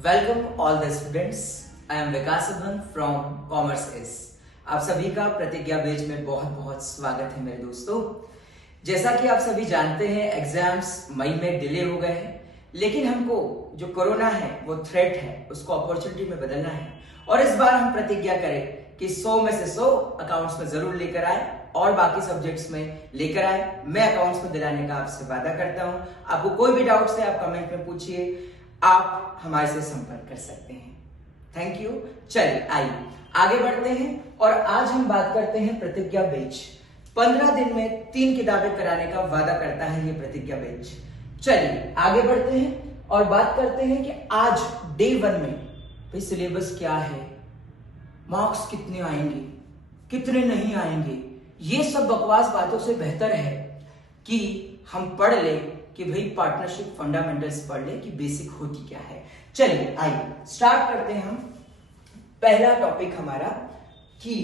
Welcome all the students. I am Vikas from commerce S. आप सभी का प्रतिज्ञा बेच में बहुत बहुत स्वागत है मेरे दोस्तों। जैसा कि आप सभी जानते हैं एग्जाम्स मई में डिले हो गए हैं, लेकिन हमको जो कोरोना है वो थ्रेट है, उसको अपॉर्चुनिटी में बदलना है और इस बार हम प्रतिज्ञा करें कि 100 में से 100 अकाउंट्स में जरूर लेकर आए और बाकी सब्जेक्ट्स में लेकर आए। मैं अकाउंट्स में दिलाने का आपसे वादा करता हूं। आपको कोई भी डाउट्स है आप कमेंट में पूछिए, आप हमारे से संपर्क कर सकते हैं। Thank you. चलिए आइए आगे बढ़ते हैं और आज हम बात करते हैं प्रतिज्ञा बेच। 15 दिन में 3 किताबें कराने का वादा करता है ये प्रतिज्ञा बेच। चलिए आगे बढ़ते हैं और बात करते हैं कि आज डे 1 में भाई सिलेबस क्या है, मार्क्स कितने आएंगे, कितने नहीं आएंगे। ये सब बकवास बातों से बेहतर है कि हम पढ़ ले कि भाई पार्टनरशिप फंडामेंटल्स पढ़ ले कि बेसिक होती क्या है। चलिए आइए स्टार्ट करते हैं हम। पहला टॉपिक हमारा कि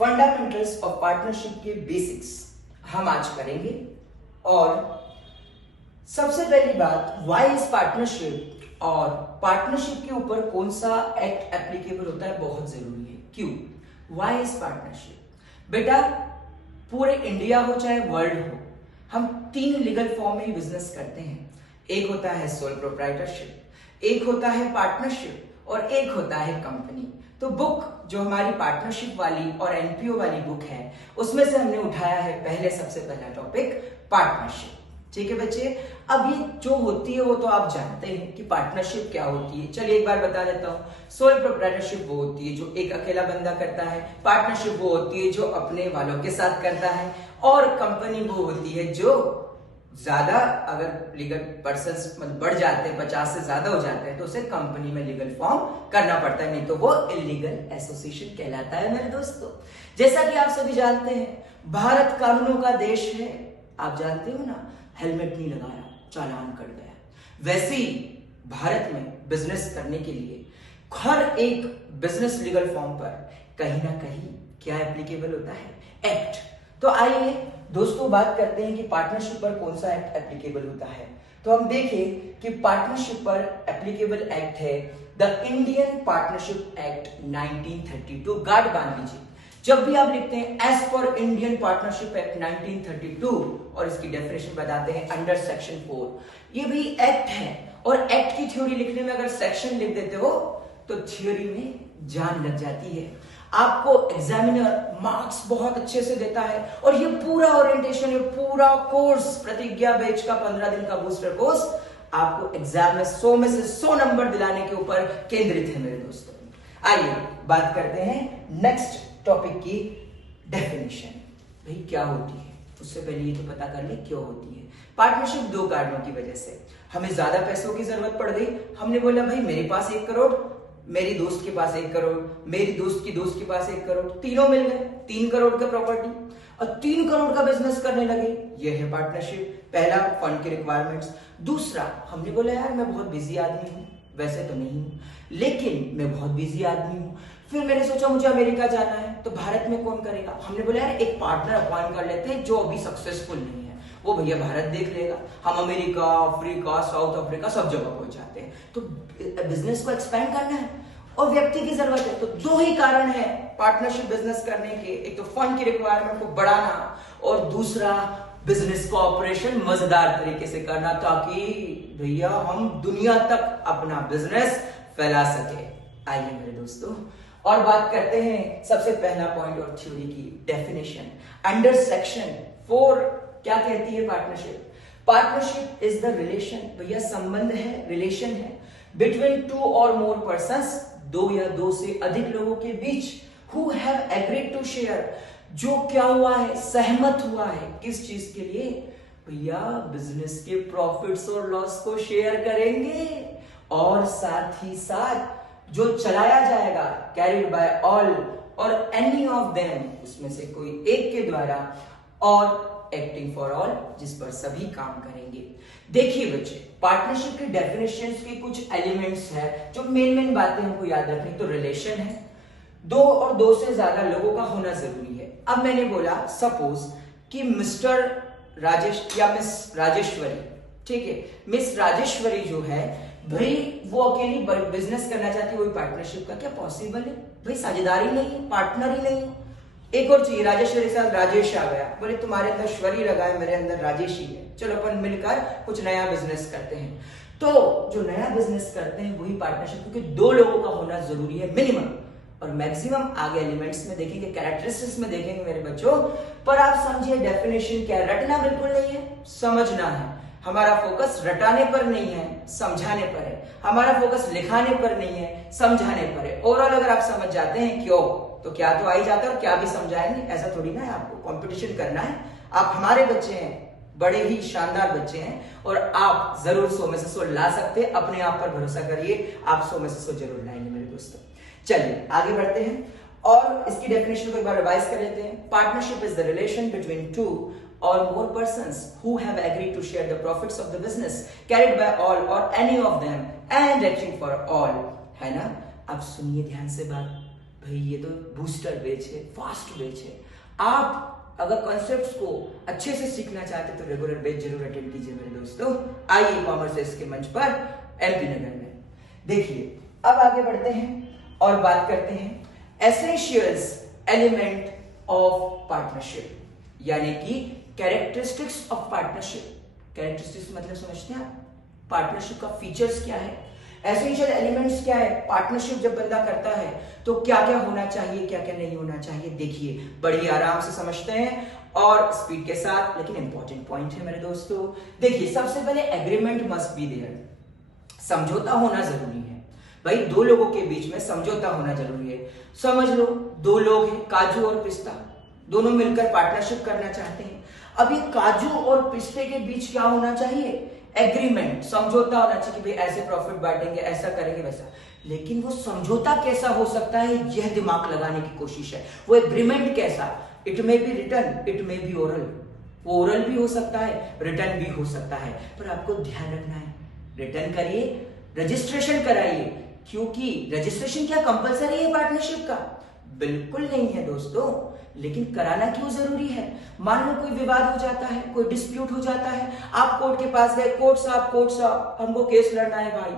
फंडामेंटल्स ऑफ पार्टनरशिप के बेसिक्स हम आज करेंगे। और सबसे पहली बात, व्हाई इज पार्टनरशिप और पार्टनरशिप के ऊपर कौन सा एक्ट एप्लीकेबल होता है बहुत जरूरी है। क्यों? Why is partnership? बेटा पूरे इंडिया हो चाहे वर्ल्ड हो, हम 3 लीगल फॉर्म में बिजनेस करते हैं। एक होता है सोल प्रोप्राइटरशिप, एक होता है पार्टनरशिप और एक होता है कंपनी। तो बुक जो हमारी पार्टनरशिप वाली और एनपीओ वाली बुक है उसमें से हमने उठाया है पहले सबसे पहला टॉपिक पार्टनरशिप। ठीक है बच्चे, अब ये जो होती है वो तो आप जानते हैं कि पार्टनरशिप क्या होती है। चलिए एक बार बता देता हूं। सोल प्रोप्राइटरशिप वो होती है जो एक अकेला बंदा करता है, पार्टनरशिप वो होती है जो अपने वालों के साथ करता है और कंपनी वो होती है जो ज्यादा अगर लीगल पर्संस बढ़ जाते हैं, 50 से ज्यादा हो जाते हैं तो उसे कंपनी में लीगल फॉर्म करना पड़ता है, नहीं तो वो इलीगल एसोसिएशन कहलाता है मेरे दोस्तों। जैसा कि आप सभी जानते हैं भारत कानूनों का देश है। आप जानते हो ना, हेलमेट नहीं लगाया चालान कट गया। वैसे ही भारत में बिजनेस करने के लिए हर एक बिजनेस लीगल फॉर्म पर कहीं ना कहीं क्या एप्लीकेबल होता है? एक्ट। तो आइए दोस्तों बात करते हैं कि पार्टनरशिप पर कौन सा एक्ट एप्लीकेबल होता है। तो हम देखें कि पार्टनरशिप पर एप्लीकेबल एक्ट है the Indian partnership act 1932। Guard बांध लीजिए, जब भी आप लिखते हैं as per Indian partnership act 1932 और इसकी डेफिनेशन बताते हैं अंडर सेक्शन 4। ये भी एक्ट है और एक्ट की थ्योरी लिखने में अगर सेक्शन लिख देते हो तो थ्योरी में जान लग जाती है। आपको एग्जामिनर मार्क्स बहुत अच्छे से देता है और ये पूरा ओरिएंटेशन, ये पूरा कोर्स प्रतिज्ञा बैच का 15 दिन का बूस्टर कोर्स आपको एग्जाम में 100 में से 100 नंबर दिलाने के ऊपर केंद्रित है मेरे दोस्तों। आइए बात करते हैं नेक्स्ट टॉपिक की डेफिनेशन। भाई क्या होती है? उससे पहले ये तो पता कर ले क्यों होती है। पार्टनरशिप 2 कारणों की वजह से। हमें ज्यादा पैसों की जरूरत पड़ गई, हमने बोला भाई मेरे पास 1 करोड़, मेरी दोस्त के पास 1 करोड़, मेरी दोस्त की दोस्त के पास 1 करोड़, तीनों मिल गए 3 करोड़ का प्रॉपर्टी और 3 करोड़ का बिजनेस करने लगे। ये है पार्टनरशिप। पहला, फंड की रिक्वायरमेंट्स। दूसरा, हमने बोला यार मैं बहुत बिजी आदमी हूं, वैसे तो नहीं हूं लेकिन मैं बहुत बिजी आदमी हूं। फिर मैंने सोचा मुझे अमेरिका जाना है तो भारत में कौन करेगा? हमने बोला यार एक पार्टनर अपॉइंट कर लेते हैं जो अभी सक्सेसफुल नहीं है, वो भैया भारत देख लेगा। हम अमेरिका, अफ्रीका, साउथ अफ्रीका सब जगह पहुंच जाते हैं। तो बिजनेस को एक्सपेंड करना है और व्यक्ति की जरूरत है। तो 2 ही कारण है पार्टनरशिप बिजनेस करने के, एक तो फंड की रिक्वायरमेंट को बढ़ाना और दूसरा बिजनेस को ऑपरेशन मजेदार तरीके से करना ताकि भैया हम दुनिया तक अपना बिजनेस फैला सके। आइए मेरे दोस्तों और बात करते हैं सबसे पहला पॉइंट और थ्योरी की डेफिनेशन। अंडर सेक्शन 4 क्या कहती है partnership? Partnership is the relation, भैया संबंध है, रिलेशन है बिटवीन 2 और मोर पर्संस, 2 या 2 से अधिक लोगों के बीच, who have agreed to share, जो क्या हुआ है, सहमत हुआ है। किस चीज के लिए? भैया बिजनेस के प्रॉफिट्स और लॉस को शेयर करेंगे और साथ ही साथ जो चलाया जाएगा carried by all or any of them, उसमें से कोई एक के द्वारा, और एक्टिंग फॉर ऑल, जिस पर सभी काम करेंगे। देखिए बच्चे, पार्टनरशिप के डेफिनेशंस के कुछ एलिमेंट्स हैं जो मेन बातें हमको याद रखनी। तो रिलेशन है, 2 और 2 से ज्यादा लोगों का होना जरूरी है। अब मैंने बोला सपोज कि मिस्टर राजेश या मिस राजेश्वरी, ठीक है, मिस राजेश्वरी जो है भाई वो अकेली बिजनेस करना चाहती है, वही पार्टनरशिप का क्या पॉसिबल है भाई? साझेदारी नहीं है, पार्टनर ही नहीं है। एक और चाहिए, राजेश्वरी के साथ राजेश आ गया, बोले तुम्हारे अंदर श्वरी लगा है, मेरे अंदर राजेश ही है, चलो अपन मिलकर कुछ नया बिजनेस करते हैं। तो जो नया बिजनेस करते हैं वही पार्टनरशिप, क्योंकि दो लोगों का होना जरूरी है मिनिमम, और मैक्सिमम आगे एलिमेंट्स में देखेंगे, कैरेक्टरिस्टिक्स में देखेंगे मेरे बच्चों। पर आप समझिए डेफिनेशन क्या है, रटना बिल्कुल नहीं है, समझना है। हमारा फोकस रटाने पर नहीं है, समझाने पर है। हमारा फोकस लिखाने पर नहीं है, समझाने पर है। ओवरऑल अगर आप समझ जाते हैं क्यों, तो क्या तो आ ही जाता है, और क्या भी समझाएंगे, ऐसा थोड़ी ना है। आपको कंपटीशन करना है, आप हमारे बच्चे हैं, बड़े ही शानदार बच्चे हैं, और आप जरूर 100 में से 100 ला सकते हैं। अपने आप पर भरोसा करिए, आप 100 में से 100 जरूर लाएंगे मेरे दोस्तों। चलिए आगे बढ़ते हैं और इसकी डेफिनेशन को एक बार रिवाइज कर लेते हैं। Partnership is the relation between two or more persons who have agreed to share the profits of the business carried by all or any of them and acting for all, है ना? अब सुनिए ध्यान से बात, भाई ये तो बूस्टर बैच है, फास्ट बैच है। आप अगर कॉन्सेप्ट्स को अच्छे से सीखना चाहते तो रेगुलर बैच जरूर अटेंड कीजिए मेरे दोस्तों। आइए कॉमर्स के मंच पर एमपी नगर में। देखिए अब आगे बढ़ते हैं और बात करते हैं एसेंशियल्स एलिमेंट ऑफ पार्टनरशिप, यानी कि कैरेक्टरिस्टिक्स ऑफ पार्टनरशिप। कैरेक्टरिस्टिक्स मतलब समझते हैं आप, पार्टनरशिप का फीचर्स क्या है, एसेंशियल एलिमेंट्स क्या है। पार्टनरशिप जब बंदा करता है तो क्या क्या होना चाहिए, क्या क्या नहीं होना चाहिए, देखिए बड़ी आराम से समझते हैं और स्पीड के साथ, लेकिन इंपॉर्टेंट पॉइंट है मेरे दोस्तों। देखिए सबसे पहले एग्रीमेंट मस्ट बी देयर, समझौता होना जरूरी है भाई, दो लोगों के बीच में समझौता होना जरूरी है। समझ लो दो लोग हैं, काजू और पिस्ता, दोनों मिलकर पार्टनरशिप करना चाहते हैं। अब ये काजू और पिस्ते के बीच क्या होना चाहिए, एग्रीमेंट, समझौता होना चाहिए कि भाई ऐसे प्रॉफिट बांटेंगे, ऐसा करेंगे, वैसा। लेकिन वो समझौता कैसा हो सकता है, यह दिमाग लगाने की कोशिश है। वो एग्रीमेंट कैसा, it may be written, it may be oral, वो ओरल भी हो सकता है, रिटन भी हो सकता है। पर आपको ध्यान रखना है, रिटन करिए, रजिस्ट्रेशन कराइए, क्योंकि रजिस्ट्रेशन क्या कंपलसरी है पार्टनरशिप का? बिल्कुल नहीं है दोस्तों, लेकिन कराना क्यों जरूरी है? मान लो कोई विवाद हो जाता है, कोई डिस्प्यूट हो जाता है, आप कोर्ट के पास गए, कोर्ट साहब हमको केस लड़ना है भाई।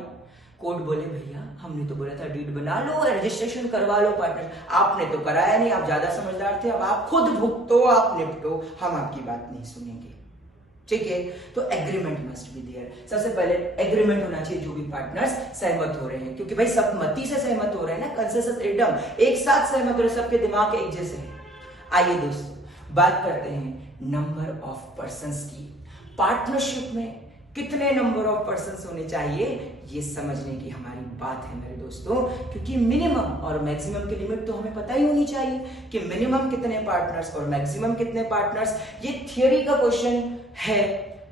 कोर्ट बोले भैया हमने तो बोला था डीड बना लो, रजिस्ट्रेशन करवा लो पार्टनर, आपने तो कराया नहीं, आप ज्यादा समझदार थे, अब आप खुद भुगतो, आप निपटो, हम आपकी बात नहीं सुनेंगे। ठीक है, तो एग्रीमेंट मस्ट बी देयर। सबसे पहले एग्रीमेंट होना चाहिए, जो भी पार्टनर्स सहमत हो रहे हैं, क्योंकि भाई सहमति से सहमत हो रहे हैं ना, कंसेंसस एकदम एक साथ सहमत हो रहे, सबके दिमाग एक जैसे हैं। आइए दोस्तों बात करते हैं नंबर ऑफ पर्संस की। पार्टनरशिप में कितने नंबर ऑफ पर्संस होने चाहिए, ये समझने की हमारी बात है मेरे दोस्तों, क्योंकि मिनिमम और मैक्सिमम की लिमिट तो हमें पता ही होनी चाहिए कि मिनिमम कितने पार्टनर्स और मैक्सिमम कितने पार्टनर्स। ये थियरी का क्वेश्चन है,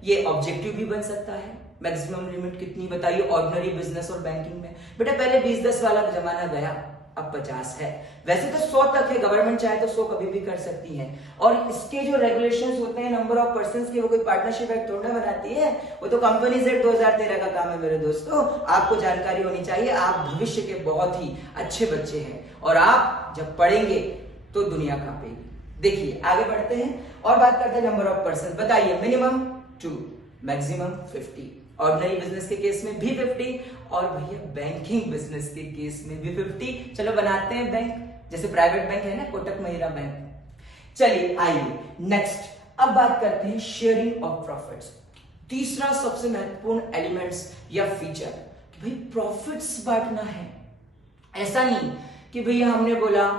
ये ऑब्जेक्टिव भी बन सकता है। मैक्सिमम लिमिट कितनी बताइए ऑर्डिनरी बिजनेस और बैंकिंग में? बेटा पहले 20-10 वाला जमाना गया, अब 50 है। वैसे तो 100 तक है, गवर्नमेंट चाहे तो 100 कभी भी कर सकती है। और इसके जो रेगुलेशंस होते हैं नंबर ऑफ पर्संस के, वो कोई पार्टनरशिप एक्ट थोड़ा बनाती है, वो तो कंपनीज एक्ट 2013 का काम है मेरे दोस्तों। आपको जानकारी होनी चाहिए, आप भविष्य के बहुत ही अच्छे बच्चे हैं, और आप जब पढ़ेंगे तो दुनिया कांपेगी। देखिए आगे बढ़ते हैं और बात करते हैं नंबर ऑफ पर्सन। बताइए मिनिमम 2, मैक्सिमम 50। ऑर्डिनरी बिजनेस के केस में भी 50, और भैया बैंकिंग बिजनेस के केस में भी 50। चलो बनाते हैं बैंक, जैसे प्राइवेट बैंक है ना, कोटक महिंद्रा बैंक। चलिए आइए नेक्स्ट, अब बात करते हैं शेयरिंग ऑफ प्रॉफिट्स। तीसरा सबसे महत्वपूर्ण एलिमेंट्स या फीचर, कि भाई प्रॉफिट्स बांटना है। ऐसा नहीं कि भैया हमने बोला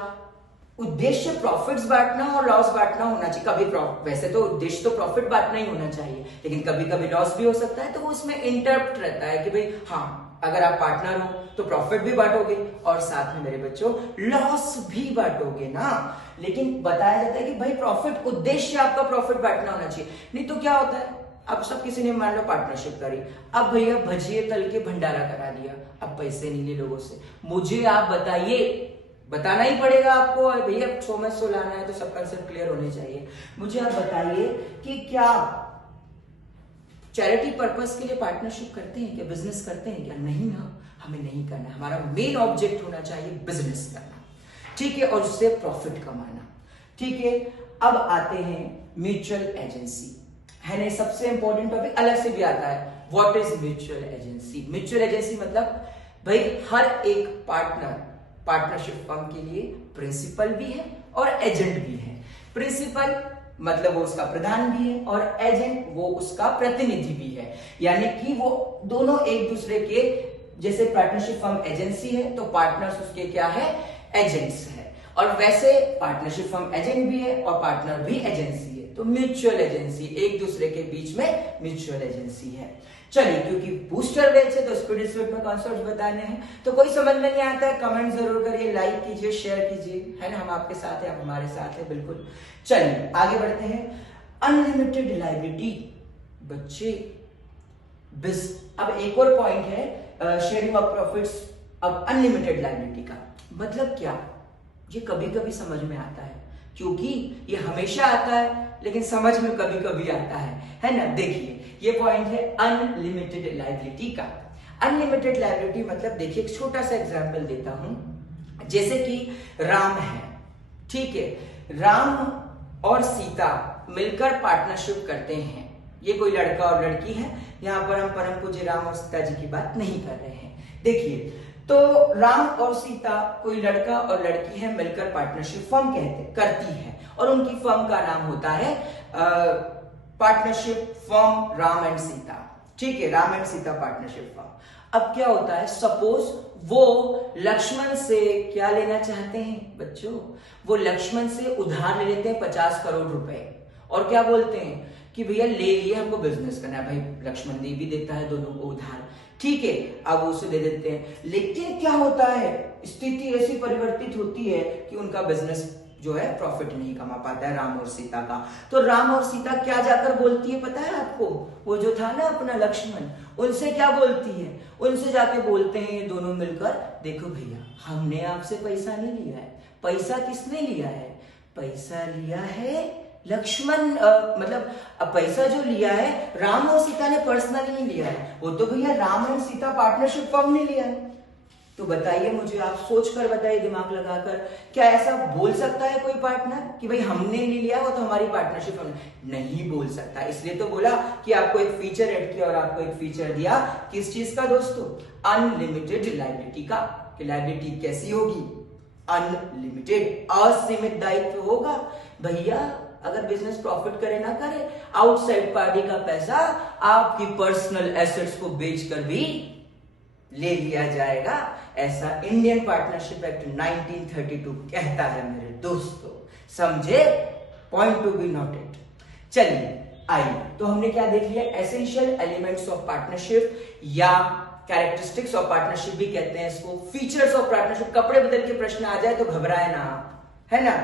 उद्देश्य प्रॉफिट्स बांटना और लॉस बांटना होना चाहिए। कभी वैसे तो उद्देश्य तो प्रॉफिट बांटना ही होना चाहिए, लेकिन कभी कभी लॉस भी हो सकता है, तो वो उसमें इंटरप्ट रहता है कि भाई हाँ अगर आप पार्टनर हो तो प्रॉफिट भी बांटोगे और साथ में मेरे बच्चों लॉस भी बांटोगे ना। लेकिन बताया जाता है कि भाई प्रॉफिट, उद्देश्य आपका प्रॉफिट बांटना होना चाहिए। नहीं तो क्या होता है, अब सब किसी ने मान लो पार्टनरशिप करी, अब भैया भजिए तल के भंडारा करा दिया, अब पैसे नहीं ले लोगों से। मुझे आप बताइए, बताना ही पड़ेगा आपको भैया 100 में 100 लाना है, तो सब कंसेप्ट क्लियर होने चाहिए। मुझे आप बताइए कि क्या चैरिटी पर्पस के लिए पार्टनरशिप करते हैं क्या, बिजनेस करते हैं क्या? नहीं ना, हमें नहीं करना। हमारा मेन ऑब्जेक्ट होना चाहिए बिजनेस करना, ठीक है, और उससे प्रॉफिट कमाना, ठीक है। अब आते हैं म्यूचुअल एजेंसी। है ना, सबसे इंपॉर्टेंट टॉपिक अलग से भी आता है, what is mutual agency. Mutual agency मतलब भाई हर एक पार्टनरशिप फर्म के लिए प्रिंसिपल भी है और एजेंट भी है। प्रिंसिपल मतलब वो उसका प्रधान भी है और एजेंट वो उसका प्रतिनिधि भी है, यानी कि वो दोनों एक दूसरे के, जैसे पार्टनरशिप फर्म एजेंसी है तो पार्टनर्स उसके क्या है, एजेंट्स है, और वैसे पार्टनरशिप फर्म एजेंट भी है और पार्टनर भी एजेंसी है, तो म्यूचुअल एजेंसी एक दूसरे के बीच में म्यूचुअल एजेंसी है। चलिए, क्योंकि बूस्टर बैच है तो स्पीड स्पीड में कॉन्सेप्ट बताने हैं, तो कोई समझ में नहीं आता है कमेंट जरूर करिए, लाइक कीजिए, शेयर कीजिए, है ना, हम आपके साथ हैं, आप हमारे साथ हैं, बिल्कुल। चलिए आगे बढ़ते हैं। अनलिमिटेड लायबिलिटी बच्चे, अब एक और पॉइंट है शेयरिंग ऑफ प्रॉफिट्स। अब अनलिमिटेड लायबिलिटी का मतलब क्या, ये कभी कभी समझ में आता है, क्योंकि ये हमेशा आता है लेकिन समझ में कभी कभी आता है ना। देखिए ये पॉइंट है अनलिमिटेड लायबिलिटी का। अनलिमिटेड लायबिलिटी मतलब देखिए, एक छोटा सा एग्जांपल देता हूं, जैसे कि राम है, ठीक है, राम और सीता मिलकर पार्टनरशिप करते हैं, ये कोई लड़का और लड़की है, यहां पर हम परम पूज्य राम और सीता जी की बात नहीं कर रहे हैं। देखिए, तो राम और सीता कोई लड़का और लड़की है, मिलकर पार्टनरशिप फर्म करती है, और उनकी फर्म का नाम होता है partnership firm Ram and Sita, ठीक है, Ram and Sita partnership firm. अब क्या होता है, सपोज वो लक्ष्मण से क्या लेना चाहते हैं बच्चों, वो लक्ष्मण से उधार ले लेते हैं 50 करोड़ रुपए, और क्या बोलते हैं कि भैया ले लिए, हमको बिजनेस करना है। भाई लक्ष्मण दे भी देता है दोनों को उधार, ठीक है, अब उसे दे देते हैं, लेकिन क्या होता है, स्थिति ऐसी परिवर्तित होती है कि उनका बिजनेस जो है प्रॉफिट नहीं कमा पाता है राम और सीता का। तो राम और सीता क्या जाकर बोलती है पता है आपको, वो जो था ना अपना लक्ष्मण, उनसे क्या बोलती है, उनसे जाके बोलते हैं ये दोनों मिलकर, देखो भैया हमने आपसे पैसा नहीं लिया है, पैसा किसने लिया है, पैसा लिया है लक्ष्मण, मतलब पैसा जो लिया है राम और सीता ने पर्सनली नहीं लिया है, वो तो भैया राम और सीता पार्टनरशिप फर्म ने लिया है। तो बताइए मुझे, आप सोच कर बताइए, दिमाग लगाकर, क्या ऐसा बोल सकता है कोई पार्टनर कि भाई हमने नहीं लिया, वो तो हमारी पार्टनरशिप फर्म, नहीं बोल सकता। इसलिए तो बोला कि आपको एक फीचर ऐड किया और आपको एक फीचर दिया, किस चीज का दोस्तों, अनलिमिटेड लायबिलिटी का। कि लायबिलिटी कैसी होगी, अनलिमिटेड, असीमित दायित्व होगा। भैया अगर बिजनेस प्रॉफिट करे ना करे, आउटसाइड पार्टी का पैसा आपकी पर्सनल एसेट्स को बेचकर भी ले लिया जाएगा, ऐसा इंडियन पार्टनरशिप एक्ट 1932 कहता है मेरे दोस्तों, समझे, पॉइंट टू बी नोटेड। चलिए आइए, तो हमने क्या देख लिया, एसेंशियल एलिमेंट्स ऑफ पार्टनरशिप या कैरेक्टरिस्टिक्स ऑफ पार्टनरशिप भी कहते हैं इसको, फीचर्स ऑफ पार्टनरशिप। कपड़े बदल के प्रश्न आ जाए तो घबराए ना, है ना,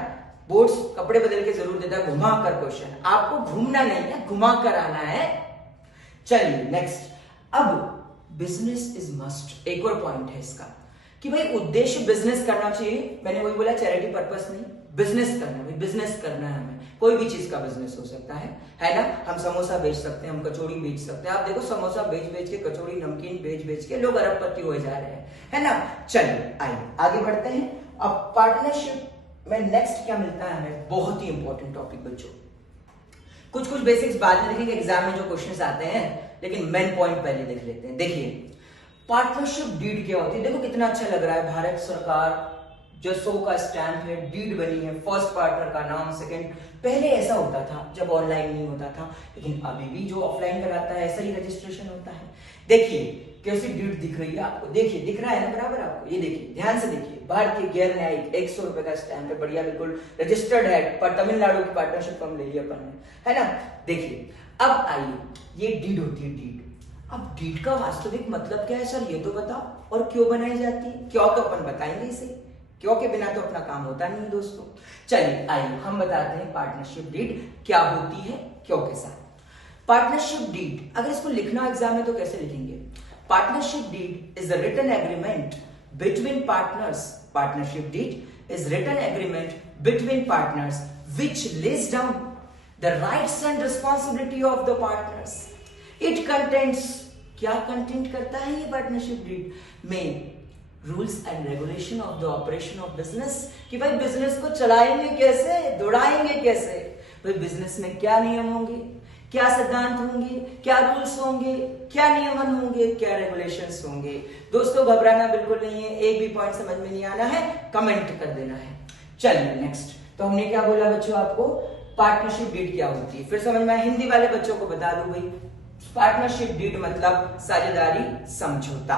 बोर्ड्स कपड़े बदल के जरूर देता है, घुमा कर क्वेश्चन, आपको घूमना नहीं है, घुमा कर आना है। चलिए नेक्स्ट, अब बिजनेस इज मस्ट, एक और पॉइंट है इसका कि भाई उद्देश्य बिजनेस करना चाहिए, मैंने वही बोला चैरिटी पर्पस नहीं, बिजनेस करना, भाई बिजनेस करना है हमें, कोई भी चीज का बिजनेस हो सकता है ना, हम समोसा बेच सकते हैं, हम कचौड़ी बेच सकते हैं, आप देखो समोसा बेच बेच के, कचौड़ी नमकीन बेच बेच के लोग अरबपति हो जा रहे हैं, है ना। चलिए आइए आगे बढ़ते हैं। अब पार्टनरशिप में नेक्स्ट क्या मिलता है हमें, बहुत ही इंपॉर्टेंट टॉपिक बच्चों, कुछ कुछ बेसिक्स बाद में देखेंगे, एग्जाम में जो क्वेश्चंस आते हैं, लेकिन मेन पॉइंट पहले देख लेते हैं। देखिए पार्टनरशिप डीड क्या होती है, देखो कितना अच्छा लग रहा है, भारत सरकार जो 100 का स्टैंप है, डीड बनी है, फर्स्ट पार्टनर का नाम, सेकंड, पहले ऐसा होता था जब ऑनलाइन नहीं होता था, लेकिन अभी भी जो ऑफलाइन कराता है ऐसा ही रजिस्ट्रेशन होता है। देखिए कैसी डीड दिख रही है आपको, देखिए दिख रहा है ना बराबर आपको, ये देखिए ध्यान से देखिए, भारतीय गैर न्यायिक 100 रुपए का स्टैंप है, बढ़िया बिल्कुल रजिस्टर्ड है, पर तमिलनाडु की पार्टनरशिप फर्म ले लिया अपन ने, है ना। देखिए अब आइए, ये डीड होती है, डीड। अब डीड का वास्तविक मतलब क्या है सर, ये तो बताओ, और क्यों बनाई जाती है, क्यों तो अपन बताएंगे इसे, क्यों के बिना तो अपना काम होता नहीं दोस्तों। चलिए आइए हम बताते हैं पार्टनरशिप डीड क्या होती है, क्यों के साथ। पार्टनरशिप डीड अगर इसको लिखना एग्जाम में तो कैसे लिखेंगे, partnership deed is the written agreement between partners, partnership deed is written agreement between partners which lays down the rights and responsibility of the partners. It contains, क्या कंटेंट करता है ये पार्टनरशिप डीड में, rules and regulation of the operation of business, कि भाई business को चलाएंगे कैसे, दौड़ाएंगे कैसे, भाई बिजनेस में क्या नियम होंगे, क्या सिद्धांत होंगे, क्या रूल्स होंगे, क्या नियमन होंगे, क्या रेगुलेशंस होंगे। दोस्तों घबराना बिल्कुल नहीं है, एक भी पॉइंट समझ में नहीं आना है कमेंट कर देना है। चलिए नेक्स्ट, तो हमने क्या बोला बच्चों आपको, पार्टनरशिप डीड क्या होती है, फिर समझ में, हिंदी वाले बच्चों को बता दो भाई, पार्टनरशिप डीड मतलब साझेदारी समझौता,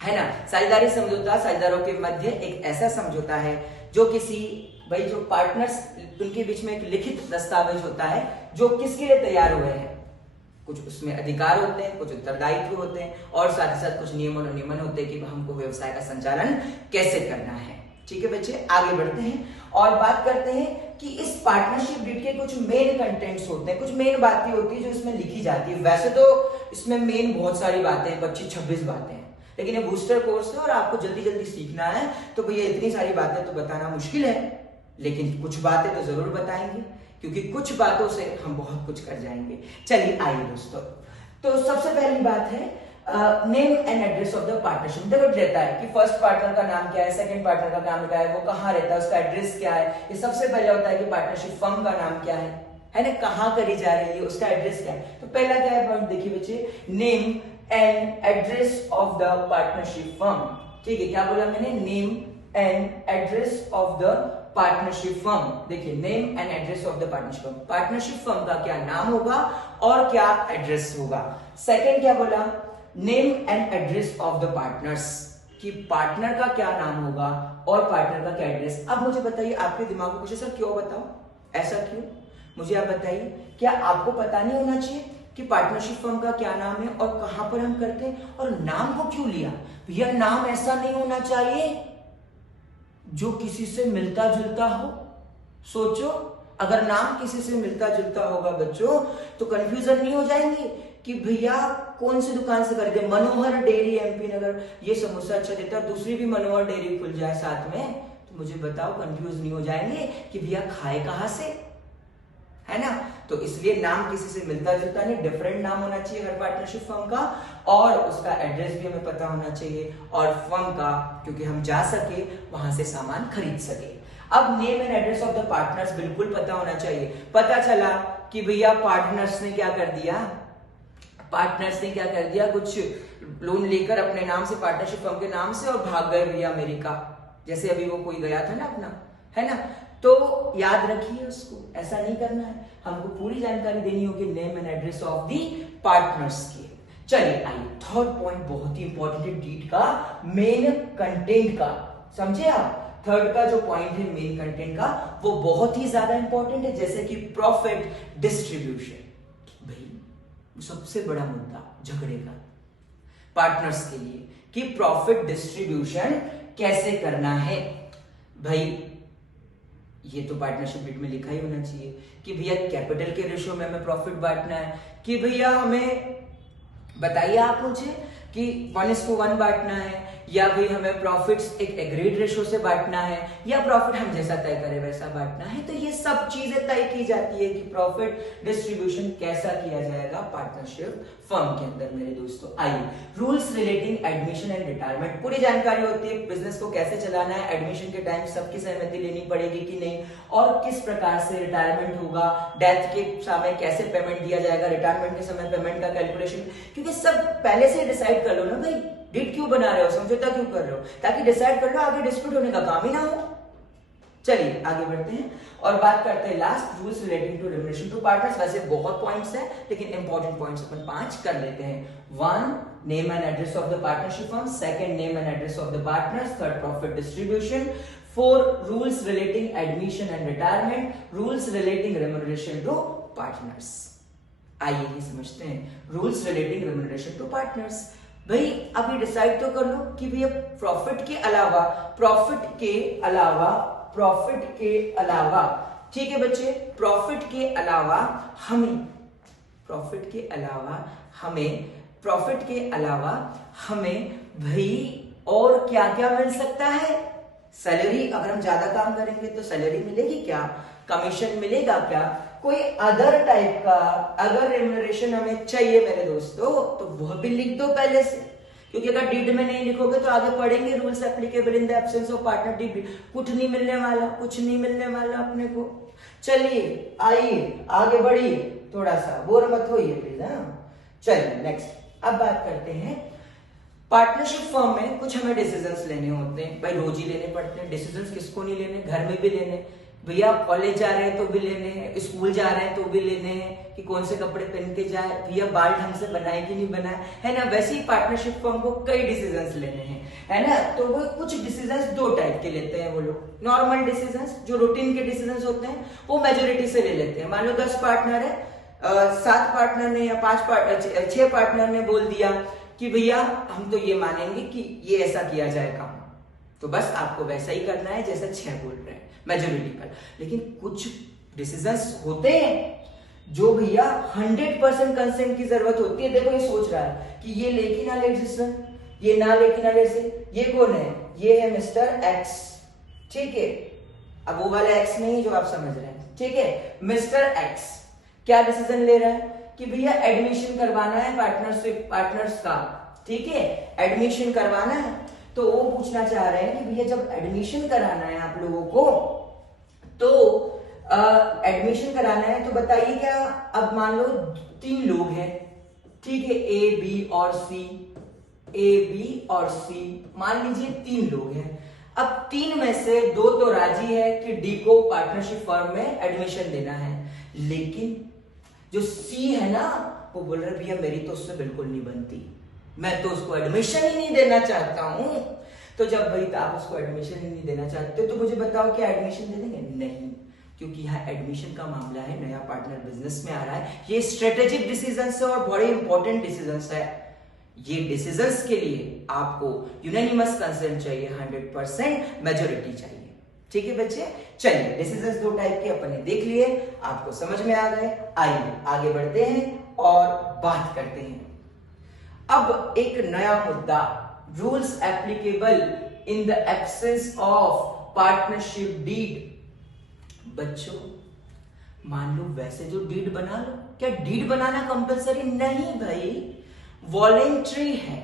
है ना। साझेदारी समझौता साझेदारों के मध्य एक ऐसा समझौता है जो किसी, भाई जो पार्टनर्स, उनके बीच में एक लिखित दस्तावेज होता है जो किसके लिए तैयार हुए हैं, कुछ उसमें अधिकार होते हैं, कुछ उत्तरदायित्व होते हैं, और साथ ही साथ कुछ नियम और नियमन होते हैं कि हमको व्यवसाय का संचालन कैसे करना है। ठीक है बच्चे, आगे बढ़ते हैं और बात करते हैं कि इस पार्टनरशिप डीड के कुछ मेन कंटेंट्स होते हैं, कुछ मेन बातें होती है जो इसमें लिखी जाती है। वैसे तो इसमें मेन बहुत सारी बातें हैं, 25-26 बातें हैं, लेकिन ये बूस्टर कोर्स है और आपको जल्दी जल्दी सीखना है, तो भैया इतनी सारी बातें तो बताना मुश्किल है, लेकिन कुछ बातें तो जरूर बताएंगे, क्योंकि कुछ बातों से हम बहुत कुछ कर जाएंगे। चलिए आइए दोस्तों, तो सबसे पहली बात है name and address of the partnership. देखो रहता है कि फर्स्ट पार्टनर का नाम क्या है, सेकंड पार्टनर का नाम क्या है, वो कहाँ रहता है, उसका एड्रेस क्या है। ये सबसे पहले होता है कि पार्टनरशिप फर्म का नाम क्या है ना, कहाँ करी जा रही है, उसका एड्रेस क्या है। तो पहला क्या है पॉइंट, देखिए बच्चे, name and address of the partnership firm. ठीक है, क्या बोला मैंने, name and address of the partnership firm. देखिए, name and address of the partnership firm, partnership firm का क्या नाम होगा और क्या एड्रेस होगा। सेकंड क्या बोला, name and address of the partners, कि पार्टनर का क्या नाम होगा और पार्टनर का क्या एड्रेस। अब मुझे बताइए, आपके दिमाग में कुछ ऐसा क्यों, बताओ ऐसा क्यों, मुझे आप बताइए, क्या आपको पता नहीं होना चाहिए कि पार्टनरशिप फर्म का क्या नाम है और कहां पर हम करते हैं, और नाम को क्यों लिया भैया। नाम ऐसा नहीं होना चाहिए जो किसी से मिलता जुलता हो। सोचो, अगर नाम किसी से मिलता जुलता होगा बच्चों, तो कंफ्यूजन नहीं हो जाएंगे कि भैया कौन सी दुकान से खरीदे, मनोहर डेयरी एमपी नगर ये समोसा अच्छा देता है, दूसरी भी मनोहर डेयरी खुल जाए साथ में, तो मुझे बताओ कंफ्यूज नहीं हो जाएंगे कि भैया खाए कहां से, है ना। तो इसलिए नाम किसी से मिलता जुलता नहीं, डिफरेंट नाम होना चाहिए हर पार्टनरशिप फर्म का, और उसका एड्रेस भी हमें पता होना चाहिए, और फर्म का, क्योंकि हम जा सके वहां से सामान खरीद सके। अब name and address of the partners बिल्कुल पता होना चाहिए। पता चला कि भैया पार्टनर्स ने क्या कर दिया, पार्टनर्स ने क्या कर दिया, कुछ लोन लेकर अपने नाम से, पार्टनरशिप फर्म के नाम से, और भाग गए भैया अमेरिका, जैसे अभी वो कोई गया था ना अपना, है ना। तो याद रखिए उसको, ऐसा नहीं करना है, हमको पूरी जानकारी देनी होगी name and address of the partners की। चलिए आइए, थर्ड पॉइंट बहुत ही इंपॉर्टेंट है डीड का मेन कंटेंट का, समझे आप। थर्ड का जो पॉइंट है मेन कंटेंट का, वो बहुत ही ज्यादा इंपॉर्टेंट है, जैसे कि प्रॉफिट डिस्ट्रीब्यूशन। भाई सबसे बड़ा मुद्दा झगड़े का पार्टनर्स के लिए कि प्रॉफिट डिस्ट्रीब्यूशन कैसे करना है। भाई ये तो पार्टनरशिप डीड में लिखा ही होना चाहिए कि भैया कैपिटल के रेशियो में हमें प्रॉफिट बांटना है, कि भैया हमें बताइए आप मुझे कि 1:1 बांटना है, या भी हमें प्रॉफिट्स एक एग्रीड रेशियो से बांटना है, या प्रॉफिट हम जैसा तय करें वैसा बांटना है। तो ये सब चीजें तय की जाती है कि प्रॉफिट डिस्ट्रीब्यूशन कैसा किया जाएगा पार्टनरशिप फर्म के अंदर। मेरे दोस्तों आइए, rules relating admission and retirement, पूरी जानकारी होती है बिजनेस को कैसे चलाना है, एडमिशन के टाइम सबकी सहमति लेनी पड़ेगी कि नहीं, और किस प्रकार से रिटायरमेंट होगा, डेथ के समय कैसे पेमेंट दिया जाएगा, रिटायरमेंट के समय पेमेंट का कैलकुलेशन, क्योंकि सब पहले से डिसाइड कर लो ना भाई, डीड क्यों बना रहे हो, समझौता क्यों कर रहे हो, ताकि डिसाइड कर लो, आगे डिस्प्यूट होने का काम ही ना हो। चलिए आगे बढ़ते हैं और बात करते हैं last, rules relating to remuneration to partners. वैसे बहुत पॉइंट्स हैं, लेकिन इंपॉर्टेंट पॉइंट्स अपन 5 कर लेते हैं। 1 name and address of the partnership firm, second name and address of the partners, third profit distribution, 4 rules relating admission and retirement, rules relating remuneration to partners. आइए ये समझते हैं rules relating remuneration to partners. भाई अभी decide तो कर लो कि भैया प्रॉफिट के अलावा, ठीक है बच्चे, प्रॉफिट के अलावा हमें भाई और क्या क्या मिल सकता है। सैलरी, अगर हम ज्यादा काम करेंगे तो सैलरी मिलेगी क्या, कमीशन मिलेगा क्या, कोई अदर टाइप का अगर रेम्युनरेशन हमें चाहिए मेरे दोस्तों, तो वह भी लिख दो पहले से, क्योंकि अगर डीड में नहीं लिखोगे तो आगे पढ़ेंगे rules applicable in the absence of partner deed, कुछ नहीं मिलने वाला अपने को। चलिए आइए आगे बढ़िए, थोड़ा सा बोर मत होइए प्लीज। हाँ चलिए नेक्स्ट अब बात करते हैं पार्टनरशिप फर्म में कुछ हमें डिसीजंस लेने होते हैं भाई, रोज ही लेने पड़ते हैं। डिसीजंस किसको नहीं लेने, घर में भी लेने भैया, कॉलेज जा रहे हैं तो भी लेने हैं, स्कूल जा रहे हैं तो भी लेने हैं कि कौन से कपड़े पहन के जाए, भैया बाल ढंग से बनाए कि नहीं बनाए, है ना। वैसे ही पार्टनरशिप फर्म को कई डिसीजंस लेने हैं, है ना। तो वो कुछ डिसीजंस दो टाइप के लेते हैं वो लोग। नॉर्मल डिसीजंस जो रूटीन के डिसीजंस होते हैं वो मेजोरिटी से ले लेते हैं। मान लो 10 पार्टनर है, 7 पार्टनर ने या 6 पार्टनर ने बोल दिया कि भैया हम तो ये मानेंगे कि ये ऐसा किया जाए काम, तो बस आपको वैसा ही करना है जैसा 6 बोल रहे हैं मेजोरिटी पर। लेकिन कुछ डिसीजंस होते हैं जो भैया 100% कंसेंट की जरूरत होती है। देखो ये सोच रहा है कि ये ले कि ना ले डिसीजन, ये ना ले कि ना ले से, ये कौन है, ये है मिस्टर एक्स, ठीक है। अब वो वाला एक्स नहीं जो आप समझ रहे हैं, ठीक है। मिस्टर एक्स क्या डिसीजन ले रहा है कि भैया एडमिशन करवाना है पार्टनर्स का, ठीक है, एडमिशन करवाना है। तो वो पूछना चाह रहे हैं कि भैया जब एडमिशन कराना है आप लोगों को, तो एडमिशन कराना है तो बताइए क्या, अब मान लो 3 लोग हैं, ठीक है, ए बी और सी, ए बी और सी, मान लीजिए 3 लोग हैं। अब 3 में से 2 तो राजी है कि डी को पार्टनरशिप फर्म में एडमिशन देना है, लेकिन जो सी है ना वो बोल रहा है भैया मेरी तो उससे बिल्कुल नहीं बनती, मैं तो उसको एडमिशन ही नहीं देना चाहता हूं। तो जब भाई आप उसको एडमिशन ही नहीं देना चाहते तो मुझे बताओ क्या एडमिशन दे देंगे? नहीं, क्योंकि यहाँ एडमिशन का मामला है, नया पार्टनर बिजनेस में आ रहा है, ये स्ट्रेटेजिक डिसीजंस है और बड़े इंपॉर्टेंट डिसीजंस है। ये डिसीजंस के लिए आपको यूनानिमस कंसेंट चाहिए, 100% मेजोरिटी चाहिए, ठीक है बच्चे। चलिए डिसीजंस 2 टाइप के अपन ने देख लिए, आपको समझ में आ गए। आइए आगे बढ़ते हैं और बात करते हैं अब एक नया मुद्दा, rules applicable in the absence of partnership deed. बच्चों मान लो वैसे जो डीड बना लो, क्या डीड बनाना कंपलसरी नहीं भाई, वॉलेंट्री है।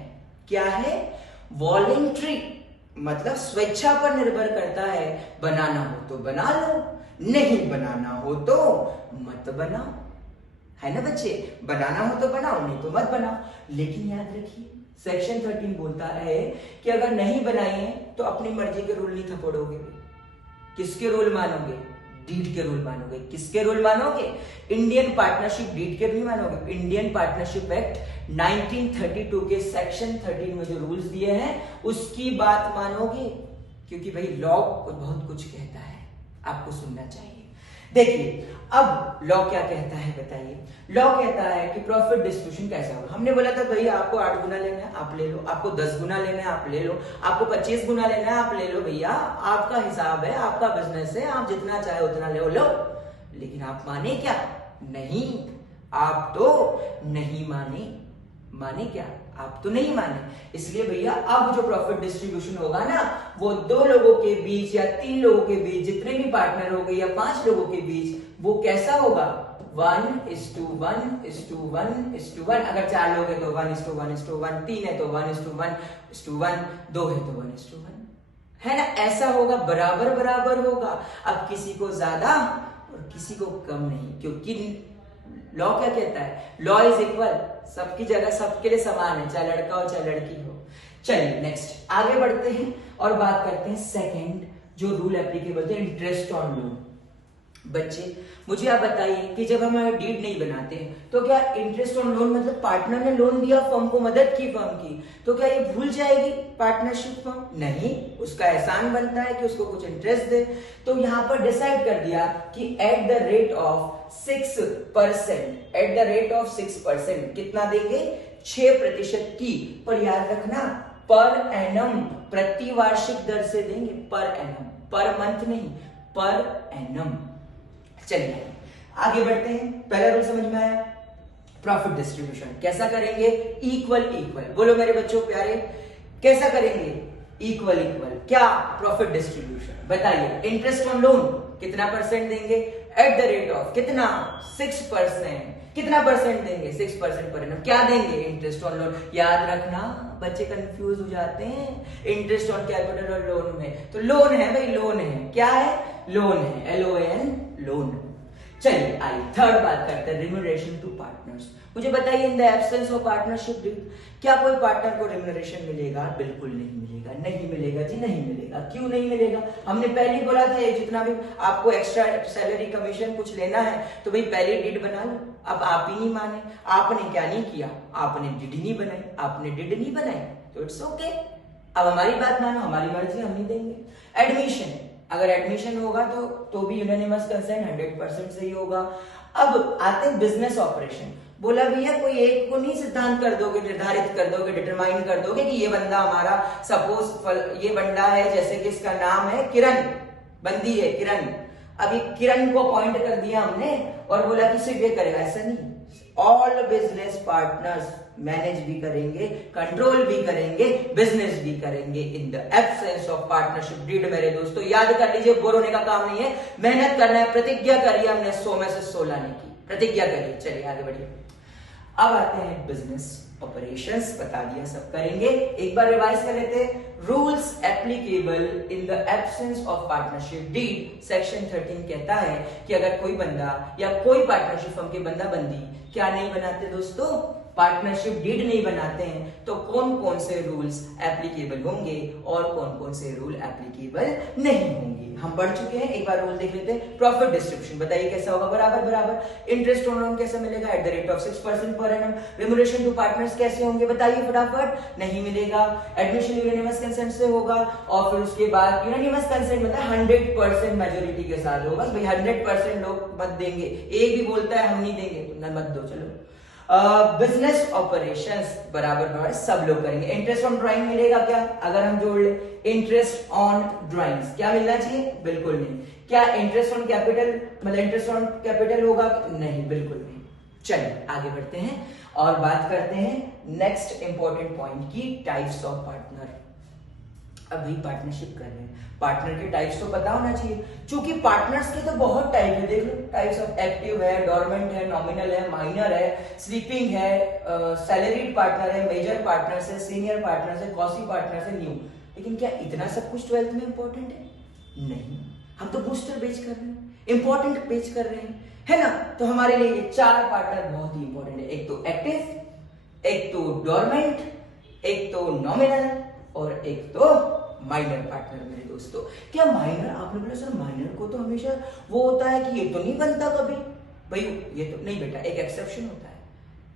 क्या है? वॉलेंट्री, मतलब स्वेच्छा पर निर्भर करता है। बनाना हो तो बना लो, नहीं बनाना हो तो मत बनाओ, है ना बच्चे। बनाना हो तो बनाओ, नहीं तो मत बनाओ। लेकिन याद रखिए सेक्शन 13 बोलता है कि अगर नहीं बनाइए तो अपनी मर्जी के रूल नहीं थपोड़ोगे। किसके रूल मानोगे? डीड के रूल मानोगे। किसके रूल मानोगे? इंडियन पार्टनरशिप डीड के नहीं मानोगे, इंडियन पार्टनरशिप एक्ट 1932 के सेक्शन 13 में जो रूल्स दिए हैं उसकी बात मानोगे, क्योंकि भाई लॉ बहुत कुछ कहता है, आपको सुनना चाहिए। देखिए अब लॉ क्या कहता है बताइए। लॉ कहता है कि प्रॉफिट डिस्ट्रीब्यूशन कैसा होगा। हमने बोला था भैया आपको 8 गुना लेना है आप ले लो, आपको 10 गुना लेना है आप ले लो, आपको 25 गुना लेना है आप ले लो, भैया आपका हिसाब है, आपका बिजनेस है, आप जितना चाहे उतना ले लो। लेकिन आप माने क्या? नहीं, आप तो नहीं माने। माने क्या? आप तो नहीं माने। इसलिए भैया अब जो प्रॉफिट डिस्ट्रीब्यूशन होगा ना, वो 2 लोगों के बीच या 3 लोगों के बीच, जितने भी पार्टनर हो गए या 5 लोगों के बीच, वो कैसा होगा? 1:1:1:1। अगर 4 लोग हैं तो 1:1:1, 3 है तो 1:1:1, 2 है तो 1:1, है ना। ऐसा होगा, बराबर बराबर होगा। अब किसी को ज्यादा और किसी को कम नहीं, क्योंकि लॉ क्या कहता है? लॉ इज इक्वल, सबकी जगह सबके लिए समान है, चाहे लड़का हो चाहे लड़की हो। चलिए नेक्स्ट आगे बढ़ते हैं और बात करते हैं सेकंड जो रूल एप्लीकेबल है, इंटरेस्ट ऑन लोन। बच्चे मुझे आप बताइए कि जब हम डीड नहीं बनाते हैं तो क्या इंटरेस्ट ऑन लोन, मतलब पार्टनर ने लोन दिया फर्म को, मदद की फर्म की, तो क्या ये भूल जाएगी पार्टनरशिप फर्म? नहीं, उसका एहसान बनता है कि उसको कुछ इंटरेस्ट दे। तो यहां पर डिसाइड कर दिया कि eight the rate of 6%, eight the rate of 6%, कितना देंगे? 6% की, पर याद रखना पर एनम, प्रतिवार्षिक दर से देंगे, पर एनम, पर मंथ नहीं, पर एनम। चलिए आगे बढ़ते हैं। पहला रूल समझ में आया? प्रॉफिट डिस्ट्रीब्यूशन कैसा करेंगे? Equal equal. बोलो मेरे बच्चों प्यारे, कैसा करेंगे? Equal equal. क्या? Profit distribution. बताइए इंटरेस्ट ऑन लोन कितना परसेंट देंगे? एट द रेट ऑफ कितना? 6%। कितना परसेंट देंगे? 6% पर एनम। क्या देंगे? Interest on loan. याद रखना बच्चे कंफ्यूज हो जाते हैं इंटरेस्ट ऑन कैपिटल और लोन में। तो लोन है भाई, लोन है, क्या है? लोन है, LON, लोन। चलिए आइए थर्ड बात करते हैं, रिम्यूनरेशन टू पार्टनर्स। मुझे बताइए, in the absence of partnership deed क्या कोई पार्टनर को रिम्यूनरेशन मिलेगा? बिल्कुल नहीं मिलेगा, नहीं मिलेगा जी, नहीं मिलेगा। क्यों नहीं मिलेगा? हमने पहले ही बोला था, ये जितना भी आपको एक्स्ट्रा सैलरी कमीशन कुछ लेना है तो भाई पहले डिड बना लो। अब आप ही नहीं माने, आपने क्या नहीं किया, आपने डिड नहीं बनाई, आपने डिड नहीं बनाई, तो इट्स ओके। अब हमारी बात मानो, हमारी मर्जी, हम नहीं देंगे। एडमिशन, अगर एडमिशन होगा तो भी यूनानिमस कंसेंट 100% सही होगा। अब आते हैं बिजनेस ऑपरेशन। बोला भैया कोई एक को नहीं सिद्धांत कर दोगे, निर्धारित कर दोगे, डिटरमाइन कर दोगे कि ये बंदा हमारा, सपोज ये बंदा है, जैसे कि इसका नाम है किरण, बंदी है किरण। अभी किरण को अपॉइंट कर दिया हमने और बोला कि सिर्फ ये करेगा, ऐसा नहीं। ऑल बिजनेस पार्टनर्स मैनेज भी करेंगे, कंट्रोल भी करेंगे, बिजनेस भी करेंगे in the absence of partnership deed. मेरे दोस्तों याद कर लीजिए, बोर होने का काम नहीं है, मेहनत करना है। प्रतिज्ञा करिए, हमने 100 में से 16 ने की, प्रतिज्ञा करिए। चलिए आगे बढ़िए। अब आते हैं बिजनेस ऑपरेशंस, बता दिया सब करेंगे। एक बार रिवाइज कर लेते हैं। Rules applicable in the absence of partnership deed. Section 13 कहता है कि अगर कोई बंदा या कोई पार्टनरशिप फर्म के बंदा बंदी क्या नहीं बनाते दोस्तों, पार्टनरशिप डीड नहीं बनाते हैं, तो कौन कौन से रूल्स एप्लीकेबल होंगे और कौन कौन से रूल एप्लीकेबल नहीं होंगे। हम बढ़ चुके हैं, एक बार रूल देख लेते हैं। प्रॉफिट डिस्ट्रीब्यूशन बताइए कैसा होगा, बराबर बराबर। इंटरेस्ट ऑन लोन कैसे मिलेगा, eight the rate of 6% per annum. Remuneration to partners कैसे होंगे बताइए फटाफट, नहीं मिलेगा। एडमिशन यूनानिमस कंसेंट से होगा और फिर उसके बाद यूनानिमस कंसेंट मतलब 100% मेजोरिटी के साथ होगा। भाई 100% लोग मत देंगे, एक भी बोलता है हम नहीं देंगे तो मत दो, चलो। बिजनेस ऑपरेशंस बराबर बराबर सब लोग करेंगे। इंटरेस्ट ऑन ड्राइंग मिलेगा क्या, अगर हम जोड़ ले इंटरेस्ट ऑन ड्राइंग्स, क्या मिलना चाहिए, बिल्कुल नहीं। क्या इंटरेस्ट ऑन कैपिटल, मतलब इंटरेस्ट ऑन कैपिटल होगा, नहीं, बिल्कुल नहीं। चलिए आगे बढ़ते हैं और बात करते हैं नेक्स्ट इंपॉर्टेंट पॉइंट की, टाइप्स ऑफ पार्टनर। अभी पार्टनरशिप कर रहे हैं, पार्टनर के टाइप्स तो पता होना चाहिए, क्योंकि पार्टनर्स के तो बहुत टाइप है। देख लो, टाइप्स ऑफ एक्टिव है, डोरमेंट है, नॉमिनल है, माइनर है, स्लीपिंग है, सैलरीड पार्टनर है, मेजर पार्टनर्स है, सीनियर पार्टनर्स है, कॉसी पार्टनर्स है, न्यू। लेकिन क्या इतना सब कुछ 12th में इंपॉर्टेंट है? नहीं, हम तो बूस्टर पेज कर रहे हैं, इंपॉर्टेंट पेज कर रहे हैं, है ना। तो हमारे लिए ये 4 पार्टनर बहुत ही इंपॉर्टेंट है। एक तो एक्टिव, एक तो डोरमेंट, एक तो नॉमिनल और एक तो माइनर पार्टनर। मेरे दोस्तों क्या माइनर, आपने बोला सर माइनर को तो हमेशा वो होता है कि ये तो नहीं बनता कभी, भाई ये तो नहीं बेटा, एक एक्सेप्शन होता है।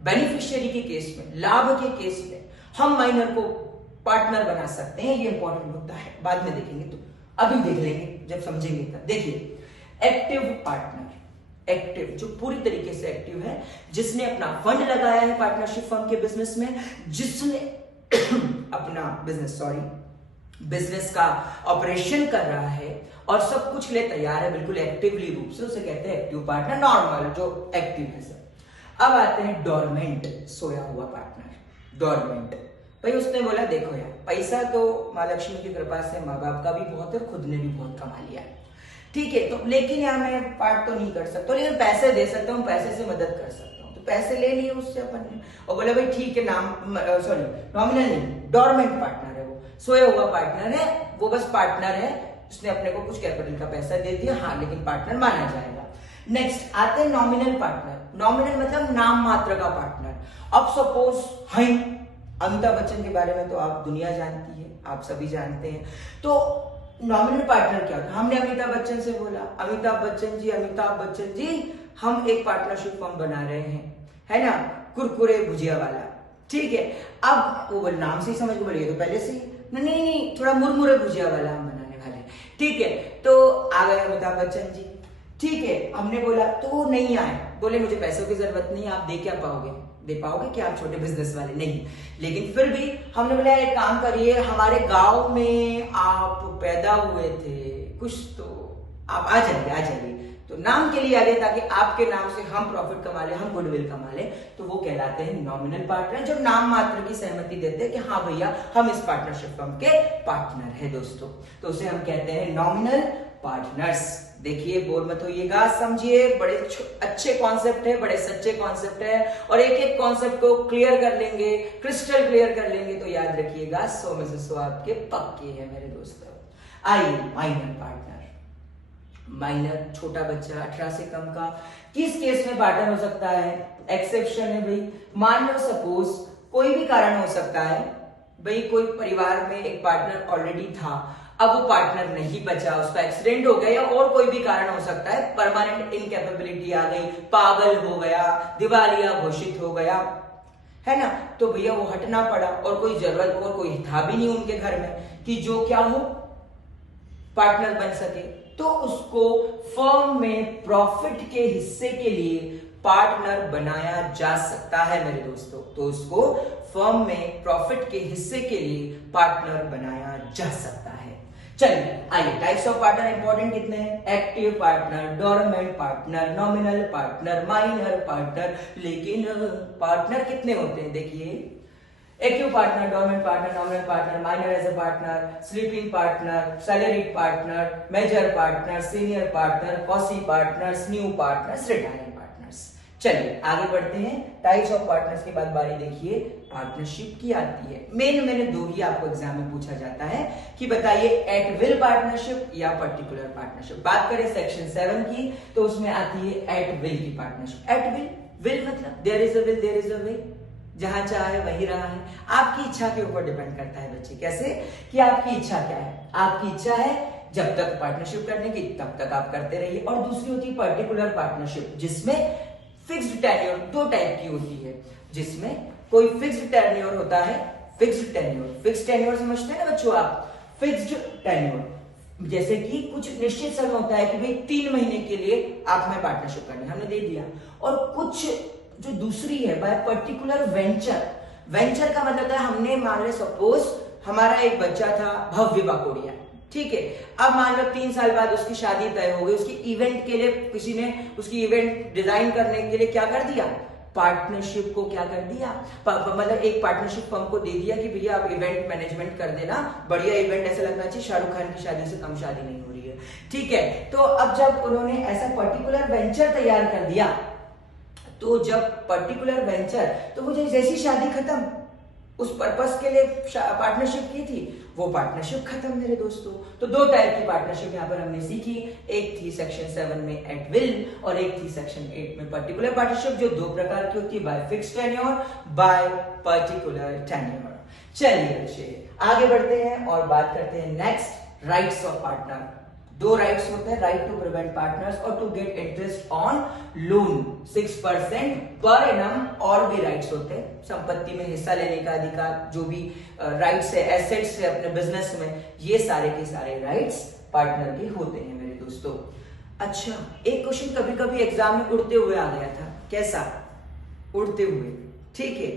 बेनिफिशियरी के केस में, लाभ के केस में हम माइनर को पार्टनर बना सकते हैं, ये इंपॉर्टेंट मुद्दा है, बाद में देखेंगे, तो अभी देख लेंगे जब समझेंगे तब। देखिए एक्टिव पार्टनर, एक्टिव जो पूरी तरीके से एक्टिव है, जिसने अपना फंड लगाया है पार्टनरशिप फर्म के बिजनेस में, जिसने अपना बिजनेस का ऑपरेशन कर रहा है और सब कुछ के लिए तैयार है बिल्कुल एक्टिवली रूप से, उसे कहते हैं एक्टिव पार्टनर। नॉर्मल जो एक्टिव है सर। अब आते हैं डोरमेंट, सोया हुआ पार्टनर। डोरमेंट भाई उसने बोला देखो यार, पैसा तो माँ लक्ष्मी की कृपा से माँ बाप का भी बहुत है, खुद ने भी बहुत कमा लिया है, ठीक है, तो लेकिन यार मैं पार्ट तो नहीं कर सकता, लेकिन पैसे दे सकता हूँ, पैसे से मदद कर सकता हूँ, तो पैसे ले लिए उससे अपन ने और बोले भाई ठीक है, नॉमिनल नहीं, डोरमेंट पार्टनर है, वो सोया हुआ पार्टनर है, वो बस पार्टनर है, उसने अपने को कुछ कैपिटल का पैसा दे दिया, हाँ, लेकिन पार्टनर माना जाएगा। नेक्स्ट आते हैं नॉमिनल पार्टनर। नॉमिनल मतलब नाम मात्र का पार्टनर। अब सपोज है अमिताभ बच्चन के बारे में तो आप दुनिया जानती है, आप सभी जानते हैं, तो नॉमिनल पार्टनर क्या था, हमने अमिताभ बच्चन से बोला अमिताभ बच्चन जी हम एक पार्टनरशिप फर्म बना रहे हैं, है ना, कुरकुरे भुजिया वाला, ठीक है। अब वो नाम से ही समझ को बोलिए तो पहले से नहीं, थोड़ा मुरमुरे भुजिया वाला हम बनाने वाले हैं, ठीक है। तो आ गए अमिताभ बच्चन जी, ठीक है, हमने बोला तो नहीं आए, बोले मुझे पैसों की जरूरत नहीं, आप दे क्या पाओगे, दे पाओगे क्या आप छोटे बिजनेस वाले, नहीं, लेकिन फिर भी हमने बोला एक काम करिए, हमारे गांव में आप पैदा हुए थे, कुछ तो आप आ जाइए, तो नाम के लिए आ गए ताकि आपके नाम से हम प्रॉफिट कमा ले, हम गुडविल कमा ले, तो वो कहलाते हैं नॉमिनल पार्टनर, जो नाम मात्र की सहमति देते हैं कि हाँ भैया हम इस पार्टनरशिप फर्म के पार्टनर है दोस्तों, तो उसे हम कहते हैं नॉमिनल पार्टनर्स। देखिए बोर मत होइएगा, समझिए, बड़े अच्छे कॉन्सेप्ट है, बड़े सच्चे कॉन्सेप्ट है, और एक एक कॉन्सेप्ट को क्लियर कर लेंगे, क्रिस्टल क्लियर कर लेंगे, तो याद रखिएगा 100 में से 100 आपके पक्के हैं मेरे दोस्तों। आइए माइनर पार्टनर। माइनर छोटा बच्चा 18 से कम का। किस केस में पार्टनर हो सकता है? एक्सेप्शन है भाई, मान लो सपोज कोई भी कारण हो सकता है भाई, कोई परिवार में एक पार्टनर ऑलरेडी था, अब वो पार्टनर नहीं बचा, उसका एक्सीडेंट हो गया या और कोई भी कारण हो सकता है, परमानेंट इनकैपेबिलिटी आ गई, पागल हो गया, दिवालिया घोषित हो गया, है ना, तो भैया वो हटना पड़ा और कोई जरूरत और कोई था भी नहीं उनके घर में कि जो क्या हो पार्टनर बन सके, तो उसको फर्म में प्रॉफिट के हिस्से के लिए पार्टनर बनाया जा सकता है मेरे दोस्तों। तो उसको फर्म में प्रॉफिट के हिस्से के लिए पार्टनर बनाया जा सकता है। चलिए आइए, टाइप्स ऑफ पार्टनर इंपॉर्टेंट कितने हैं? Active partner, dormant partner, nominal partner, minor partner. लेकिन पार्टनर कितने होते हैं? देखिए, active partner, dormant partner, nominal partner, minor age a partner, sleeping partner, salaried partner, major partner, senior partner, quasi partners, new partners, retiring partners. चलिए आगे बढ़ते हैं। Types of partners के बाद बारी देखिए पार्टनरशिप की आती है। मैंने दो ही आपको एग्जाम में पूछा जाता है कि बताइए एट विल पार्टनरशिप या पर्टिकुलर पार्टनरशिप। बात करें सेक्शन 7 की तो उसमें आती है एट विल की पार्टनरशिप। एट विल, विल मतलब there is a will, there is a way, जहां चाहे वही रहा है। आपकी इच्छा के ऊपर डिपेंड करता है बच्चे, कैसे कि आपकी इच्छा क्या है। आपकी इच्छा है जब तक पार्टनरशिप करने की तब तक आप करते रहिए। और दूसरी होती है पर्टिकुलर पार्टनरशिप, जिसमें फिक्स्ड टेन्योर, दो टाइप की होती है, जिसमें कोई फिक्स्ड टेन्योर होता है, फिक्स्ड टेन्योर, फिक्स्ड टेन्योर समझते हैं ना बच्चों आप, फिक्स्ड टेन्योर जैसे कि कुछ निश्चित समय होता है कि भाई 3 महीने के लिए आप में पार्टनरशिप करनी, हमने दे दिया। और कुछ जो दूसरी है बाय पर्टिकुलर वेंचर, वेंचर का मतलब है हमने मान लो सपोज हमारा एक बच्चा था भव्य बाकोड़िया, ठीक है, अब मान लो 3 साल बाद उसकी शादी तय हो गई, उसकी इवेंट के लिए किसी ने उसकी इवेंट डिजाइन करने के लिए क्या कर दिया, पार्टनरशिप को क्या कर दिया, मतलब एक पार्टनरशिप फर्म को दे दिया कि भैया आप इवेंट मैनेजमेंट कर देना, बढ़िया इवेंट ऐसा लगना चाहिए शाहरुख खान की शादी से कम शादी नहीं हो रही है, ठीक है। तो अब जब उन्होंने ऐसा पर्टिकुलर वेंचर तैयार कर दिया, तो जब पर्टिकुलर वेंचर, तो वो जैसी शादी खत्म, उस पर्पस के लिए पार्टनरशिप की थी, वो पार्टनरशिप खत्म मेरे दोस्तों। तो दो टाइप की पार्टनरशिप यहाँ पर हमने सीखी, एक थी सेक्शन 7 में एट विल और एक थी सेक्शन 8 में पर्टिकुलर पार्टनरशिप, जो दो प्रकार की होती है, by fixed tenure, by particular tenure. चलिए बच्चे आगे बढ़ते हैं और बात करते हैं नेक्स्ट, राइट्स ऑफ पार्टनर। दो राइट्स होते हैं, राइट टू प्रिवेंट पार्टनर्स और to get interest on loan 6% per annum, और भी राइट्स होते हैं, संपत्ति में हिस्सा लेने का अधिकार, जो भी राइट्स है, एसेट्स है अपने बिजनेस में, ये सारे के सारे राइट्स पार्टनर के होते हैं मेरे दोस्तों। अच्छा, एक क्वेश्चन कभी कभी एग्जाम में उड़ते हुए आ गया था, कैसा, उड़ते हुए, ठीक है।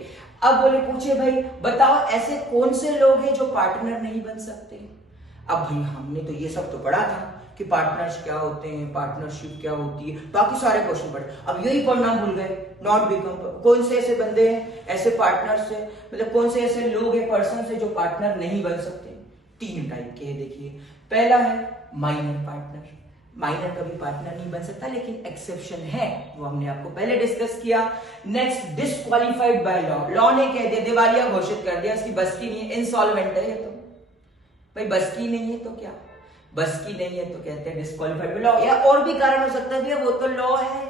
अब बोले पूछे भाई बताओ ऐसे कौन से लोग हैं जो पार्टनर नहीं बन सकते। अब भाई हमने तो ये सब तो पढ़ा था कि पार्टनर्स क्या होते हैं, पार्टनरशिप क्या होती है, बाकी सारे क्वेश्चन पढ़े, अब यही पढ़ना भूल गए। नॉट बिकम, कौन से ऐसे बंदे हैं, ऐसे पार्टनर्स है, मतलब कौन से ऐसे लोग हैं, पर्सन है जो पार्टनर नहीं बन सकते। 3 टाइप के हैं देखिए। पहला है माइनर पार्टनर, माइनर कभी पार्टनर नहीं बन सकता, लेकिन एक्सेप्शन है, वो हमने आपको पहले डिस्कस किया। Next, disqualified by law, law ने कह दिया, दिवालिया घोषित कर दिया, इसकी बस की नहीं है, इंसॉल्वेंट है ये, तो भाई बस की नहीं है तो क्या, बस की नहीं है तो कहते हैं डिस्क्वालिफाइड लॉ। या और भी कारण हो सकता है भैया, वो तो लॉ है,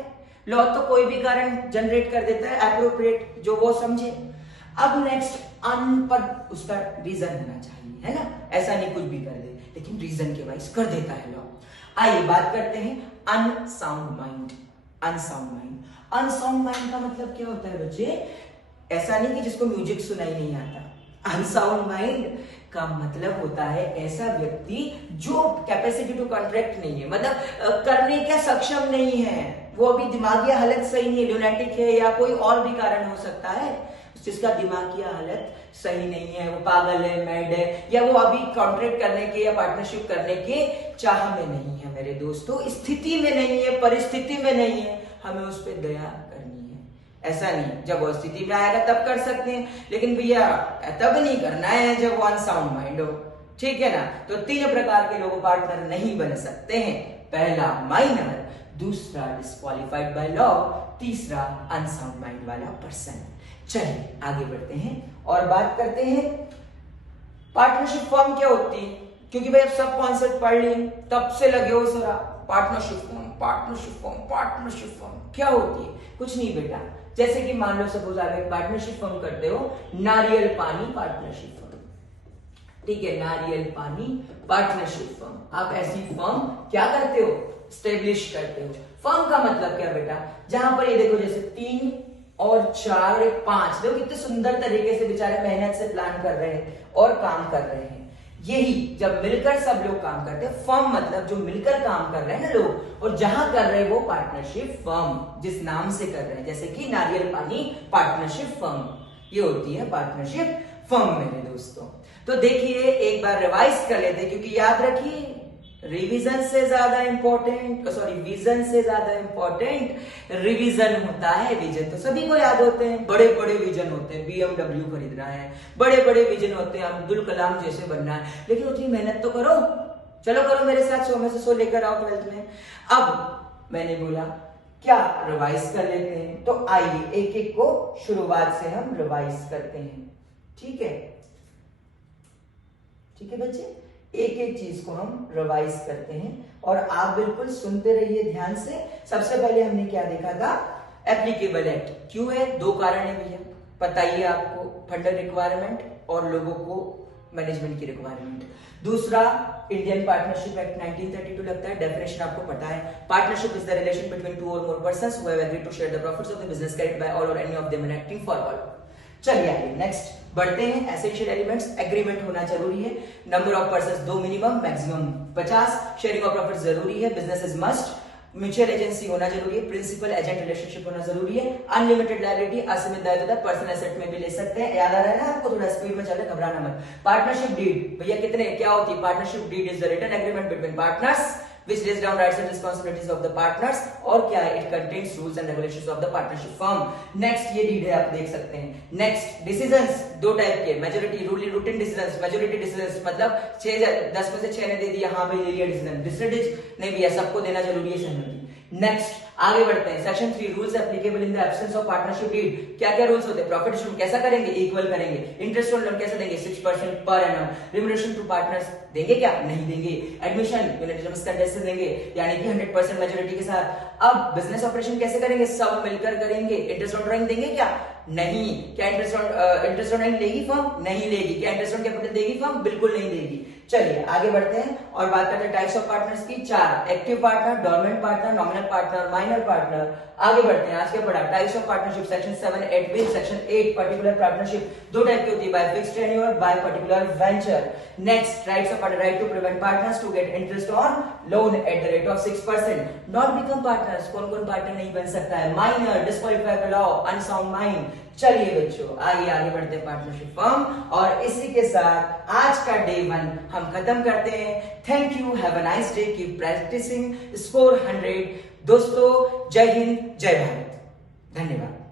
लॉ तो कोई भी कारण जनरेट कर देता है, एप्रोप्रिएट जो वो समझे। अब नेक्स्ट, अन पर उसका रीजन होना चाहिए, है ना, ऐसा नहीं कुछ भी कर दे, लेकिन रीजन के वाइज कर देता है लॉ। आइए बात करते हैं unsound mind. Unsound mind, unsound mind का मतलब क्या होता है बच्चे, ऐसा नहीं कि जिसको म्यूजिक सुनाई नहीं आता। अनसाउंड माइंड का मतलब होता है ऐसा व्यक्ति जो कैपेसिटी टू कॉन्ट्रैक्ट नहीं है, मतलब करने का सक्षम नहीं है, वो अभी दिमागी हालत सही नहीं है, ल्यूनेटिक है या कोई और भी कारण हो सकता है जिसका दिमागी हालत सही नहीं है, वो पागल है, मैड है, या वो अभी कॉन्ट्रैक्ट करने के या पार्टनरशिप करने के चाह में नहीं है मेरे दोस्तों, स्थिति में नहीं है, परिस्थिति में नहीं है, हमें उस पर दया करनी है। ऐसा नहीं, जब वो स्थिति में आएगा तब कर सकते हैं, लेकिन भैया तब नहीं करना है जब वो अनसाउंड माइंड हो, ठीक है ना। तो 3 प्रकार के लोग पार्टनर नहीं बन सकते हैं, पहला माइनर, दूसरा डिस्क्वालिफाइड बाय लॉ, तीसरा अनसाउंड माइंड वाला पर्सन। चलिए आगे बढ़ते हैं और बात करते हैं पार्टनरशिप फर्म क्या होती है, क्योंकि भाई अब सब कॉन्सेप्ट पढ़ लिए, तब से लगे हो सर आप, partnership firm, partnership firm, partnership firm क्या होती है? कुछ नहीं बेटा, जैसे कि मान लो सपोज आप एक पार्टनरशिप फर्म करते हो, नारियल पानी पार्टनरशिप फर्म, ठीक है, नारियल पानी पार्टनरशिप फर्म। आप ऐसी फर्म क्या करते हो? स्टेब्लिश करते हो। फर्म का मतलब क्या बेटा? जहां पर ये देखो जैसे 3 और 4 और 5, देखो कितने सुंदर तरीके से बेचारे मेहनत से प्लान कर रहे हैं और काम कर रहे हैं। यही जब मिलकर सब लोग काम करते हैं, फर्म मतलब जो मिलकर काम कर रहे हैं ना लोग, और जहां कर रहे हैं वो पार्टनरशिप फर्म, जिस नाम से कर रहे हैं, जैसे कि नारियल पानी पार्टनरशिप फर्म, ये होती है पार्टनरशिप फर्म मेरे दोस्तों। तो देखिए एक बार रिवाइज कर लेते, क्योंकि याद रखिए रिवीजन से ज्यादा इंपॉर्टेंट, सॉरी विजन से ज्यादा इंपॉर्टेंट रिवीजन होता है। विजन तो सभी को याद होते हैं, बड़े बड़े विजन होते हैं, BMW खरीदना है, बड़े बड़े विजन होते हैं, अब्दुल कलाम जैसे बनना है, लेकिन उतनी मेहनत तो करो। चलो करो मेरे साथ, 100 में से 100 लेकर आओ 12th में। अब मैंने बोला क्या रिवाइज कर लेते हैं, तो आइए एक एक को शुरुआत से हम रिवाइज करते हैं। ठीक है, ठीक है बच्चे, एक एक चीज को हम रिवाइज करते हैं और आप बिल्कुल सुनते रहिए ध्यान से। सबसे पहले हमने क्या देखा था? Applicable act. क्यों है? 2 कारण है भैया, बताइए आपको, फंडर रिक्वायरमेंट और लोगों को मैनेजमेंट की रिक्वायरमेंट। दूसरा इंडियन पार्टनरशिप एक्ट 1932 लगता है, डेफिनेशन आपको पता है, partnership is the relation between 2 or more persons who have agreed to share the profits of the business carried by all or any of them in acting for all. चलिए आगे next बढ़ते हैं। Essential elements, agreement होना जरूरी है, number of persons 2 minimum, maximum 50, sharing of profit जरूरी है, business is must, mutual agency होना जरूरी है, प्रिंसिपल एजेंट रिलेशनशिप होना जरूरी है, अनलिमिटेड लायबिलिटी, असीमित दायित्व पर्सनल एसेट में भी ले सकते हैं। याद आ रहा है ना आपको? थोड़ा स्पीड में चले, घबराना मत। पार्टनरशिप डीड भैया कितने क्या होती है? Partnership deed is the written agreement between partners which lays down rights and responsibilities of the partners, और क्या है? It contains rules and regulations of the partnership firm. Next ये डीड है, आप देख सकते हैं। Next डिसीजंस 2 टाइप के, majority routine decisions, majority decisions मतलब 10 में से 6 ने दे दिया, हाँ भाई ले लिया डिसीजन, डिसरेडिज नहीं भैया, सबको देना जरूरी है सहमति। नेक्स्ट आगे बढ़ते हैं, section 3 rules applicable in the absence of partnership deed. क्या क्या रूल्स होते हैं? प्रॉफिट डिस्ट्रीब्यूशन कैसा करेंगे? इक्वल करेंगे। इंटरेस्ट ऑन लोन कैसे देंगे? 6% per annum. Remuneration to partners देंगे क्या? नहीं देंगे। एडमिशन यूनिटर्म्स कंटेस्ट देंगे, यानी कि 100% मेजॉरिटी के साथ। अब बिजनेस ऑपरेशन कैसे करेंगे? सब मिलकर करेंगे। इंटरेस्ट ऑन ड्राइंग देंगे क्या? नहीं। क्या इंटरेस्ट ऑन ड्राइंग लेगी फर्म? नहीं लेगी। क्या इंटरेस्ट ऑन कैपिटल देगी फर्म? बिल्कुल नहीं देगी। चलिए आगे बढ़ते हैं और बात करते हैं टाइप्स ऑफ पार्टनर्स की। 4, active partner, dormant partner, nominal partner, minor partner. आगे बढ़ते हैं, आज के पढ़ा types of partnership, section 7, 8 section 8 particular partnership 2 type की होती है, by fixed tenure, by particular venture. Next rights of partner, right to prevent partners to get interest on loan at the rate of 6%। Not become partners, कौन कौन partner नहीं बन सकता है? Minor, disqualify by law, unsound mind. चलिए बच्चों आगे बढ़ते हैं पार्टनरशिप फर्म, और इसी के साथ आज का डे 1 हम खत्म करते हैं। Thank you, have a nice day, keep practicing, score 100। दोस्तों जय हिंद, जय भारत, धन्यवाद।